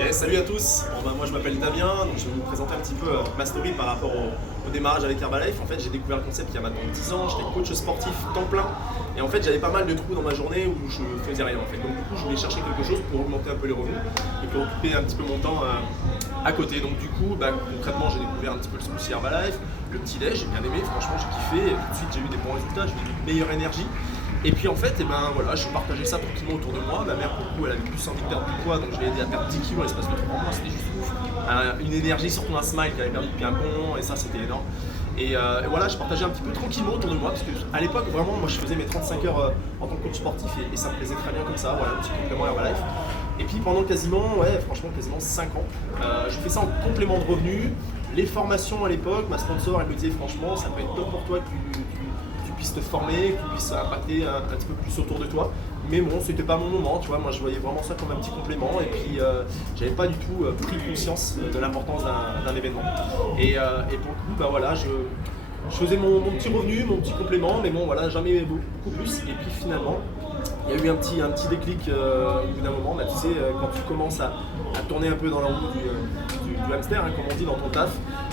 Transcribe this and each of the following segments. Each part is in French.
Yes, salut à tous. Moi je m'appelle Damien, donc je vais vous présenter un petit peu ma story par rapport au démarrage avec Herbalife. En fait, j'ai découvert le concept il y a maintenant 10 ans, j'étais coach sportif temps plein et en fait j'avais pas mal de trous dans ma journée où je faisais rien en fait. Donc du coup je voulais chercher quelque chose pour augmenter un peu les revenus et pour occuper un petit peu mon temps à côté. Donc du coup concrètement j'ai découvert un petit peu le smoothie Herbalife, le petit déj, j'ai bien aimé, franchement j'ai kiffé et tout de suite j'ai eu des bons résultats, j'ai eu une meilleure énergie. Et puis en fait, voilà, je partageais ça tranquillement autour de moi. Ma mère, pour le coup, elle avait plus envie de perdre du poids, donc je l'ai aidé à perdre 10 kilos en l'espace de 3 mois, c'était juste ouf. Une énergie, surtout un smile qu'elle avait perdu depuis un bon moment, et ça c'était énorme. Et voilà, je partageais un petit peu tranquillement autour de moi, parce qu'à l'époque, vraiment, moi je faisais mes 35 heures en tant que coach sportif, et ça me plaisait très bien comme ça, voilà, un petit complément Herbalife. Et puis pendant quasiment 5 ans, je fais ça en complément de revenus. Les formations à l'époque, ma sponsor, elle me disait franchement, ça peut être top pour toi que tu puisses te former, que tu puisses impacter un petit peu plus autour de toi. Mais bon, c'était pas mon moment, tu vois, moi je voyais vraiment ça comme un petit complément et puis j'avais pas du tout pris conscience de l'importance d'un événement. Et pour le coup, voilà, je faisais mon petit revenu, mon petit complément, mais bon, voilà, jamais beaucoup plus. Et puis finalement, il y a eu un petit déclic au bout d'un moment, tu sais, quand tu commences à tourner un peu dans la roue du hamster, hein, comme on dit, dans ton taf,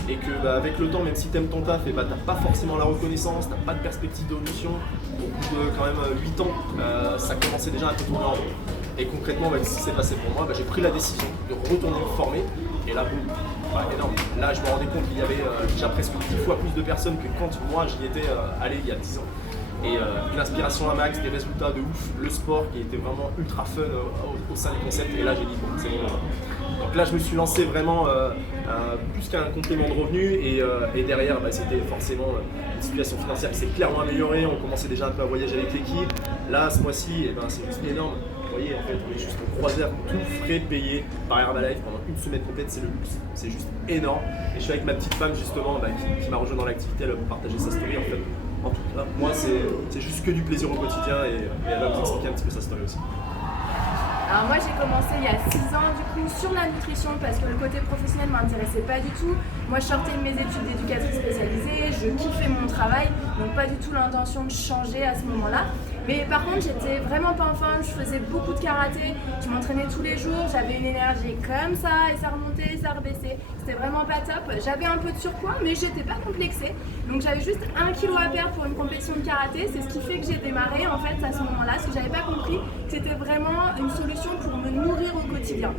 et que avec le temps, même si tu aimes ton taf, t'as pas forcément la reconnaissance, t'as pas de perspective d'évolution. Au bout de quand même 8 ans, ça commençait déjà un peu tourner en rond. Et concrètement, ce qui s'est passé pour moi, j'ai pris la décision de retourner me former. Et là, boum, énorme. Là, je me rendais compte qu'il y avait déjà presque 10 fois plus de personnes que quand moi j'y étais allé il y a 10 ans. Et une inspiration à max, des résultats de ouf, le sport qui était vraiment ultra fun au sein du concept. Et là, j'ai dit, bon, c'est bon. Donc là, je me suis lancé vraiment plus qu'un complément de revenus et derrière, c'était forcément une situation financière qui s'est clairement améliorée. On commençait déjà un peu à voyager avec l'équipe. Là, ce mois-ci, c'est juste énorme. Vous voyez, en fait, on est juste en croisière, tout frais payé par Herbalife pendant une semaine complète, c'est le luxe. C'est juste énorme. Et je suis avec ma petite femme justement qui m'a rejoint dans l'activité, elle va partager sa story en fait. En tout cas, moi, c'est juste que du plaisir au quotidien et elle va vous expliquer un petit peu sa story aussi. Alors moi j'ai commencé il y a 6 ans du coup sur la nutrition parce que le côté professionnel m'intéressait pas du tout. Moi je sortais de mes études d'éducatrice spécialisée, je kiffais mon travail, donc pas du tout l'intention de changer à ce moment-là. Mais par contre j'étais vraiment pas en forme, je faisais beaucoup de karaté, je m'entraînais tous les jours, j'avais une énergie comme ça et ça remontait, ça rebaissait. C'était vraiment pas top. J'avais un peu de surpoids mais j'étais pas complexée. Donc j'avais juste 1 kilo à perdre pour une compétition de karaté, c'est ce qui fait que j'ai démarré en fait à ce moment-là, ce que j'avais pas compris, c'était vraiment une solution pour me nourrir au quotidien.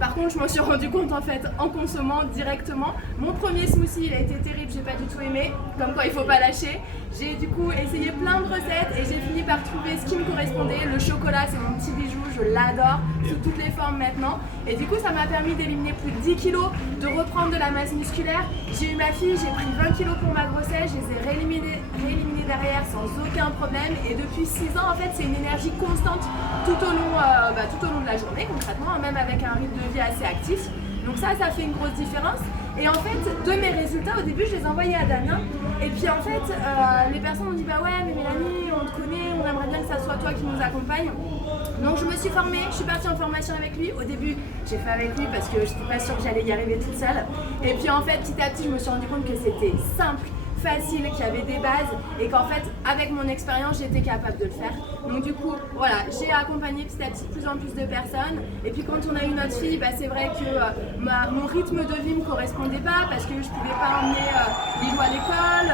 Par contre, je m'en suis rendu compte en fait en consommant directement. Mon premier smoothie, il a été terrible, j'ai pas du tout aimé. Comme quoi, il faut pas lâcher. J'ai du coup essayé plein de recettes et j'ai fini par trouver ce qui me correspondait. Le chocolat, c'est mon petit bijou, je l'adore sous toutes les formes maintenant. Et du coup, ça m'a permis d'éliminer plus de 10 kilos, de reprendre de la masse musculaire. J'ai eu ma fille, j'ai pris 20 kilos pour ma grossesse, je les ai rééliminés derrière sans aucun problème. Et depuis 6 ans, en fait, c'est une énergie constante tout au long de la journée, concrètement, même avec un rythme de vie assez actif. Donc ça fait une grosse différence. Et en fait, de mes résultats, au début, je les envoyais à Damien. Et puis en fait, les personnes ont dit bah ouais, mais Mélanie, on te connaît, on aimerait bien que ça soit toi qui nous accompagne. Donc je me suis formée, je suis partie en formation avec lui. Au début, j'ai fait avec lui parce que je n'étais pas sûre que j'allais y arriver toute seule. Et puis en fait, petit à petit, je me suis rendu compte que c'était simple, facile, qu'il y avait des bases et qu'en fait avec mon expérience j'étais capable de le faire. Donc du coup voilà, j'ai accompagné petit à petit de plus en plus de personnes et puis quand on a eu notre fille, c'est vrai que mon rythme de vie me correspondait pas parce que je pouvais pas emmener Lilou à l'école,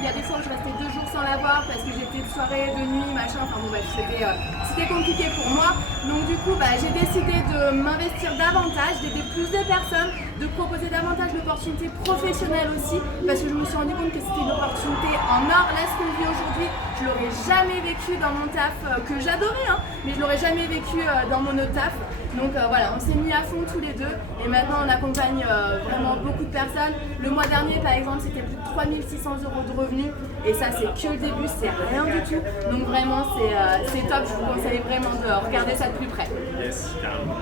il y a des fois où je restais 2 jours sans la voir parce que j'étais de soirée, de nuit, machin, enfin bon bref, c'était compliqué pour moi. Donc du coup j'ai décidé de m'investir davantage, d'aider plus de personnes, de proposer davantage d'opportunités professionnelles aussi parce que je me suis rendu compte que c'était une opportunité en or. Là, ce que je vis aujourd'hui, je l'aurais jamais vécu dans mon taf que j'adorais, mais je l'aurais jamais vécu dans mon autre taf. Donc voilà, on s'est mis à fond tous les deux et maintenant on accompagne vraiment beaucoup de personnes. Le mois dernier, par exemple, c'était plus de 3600 € de revenus et ça, c'est que le début, c'est rien du tout. Donc vraiment, c'est top. Je vous conseille vraiment de regarder ça de plus près. Yes, carrément.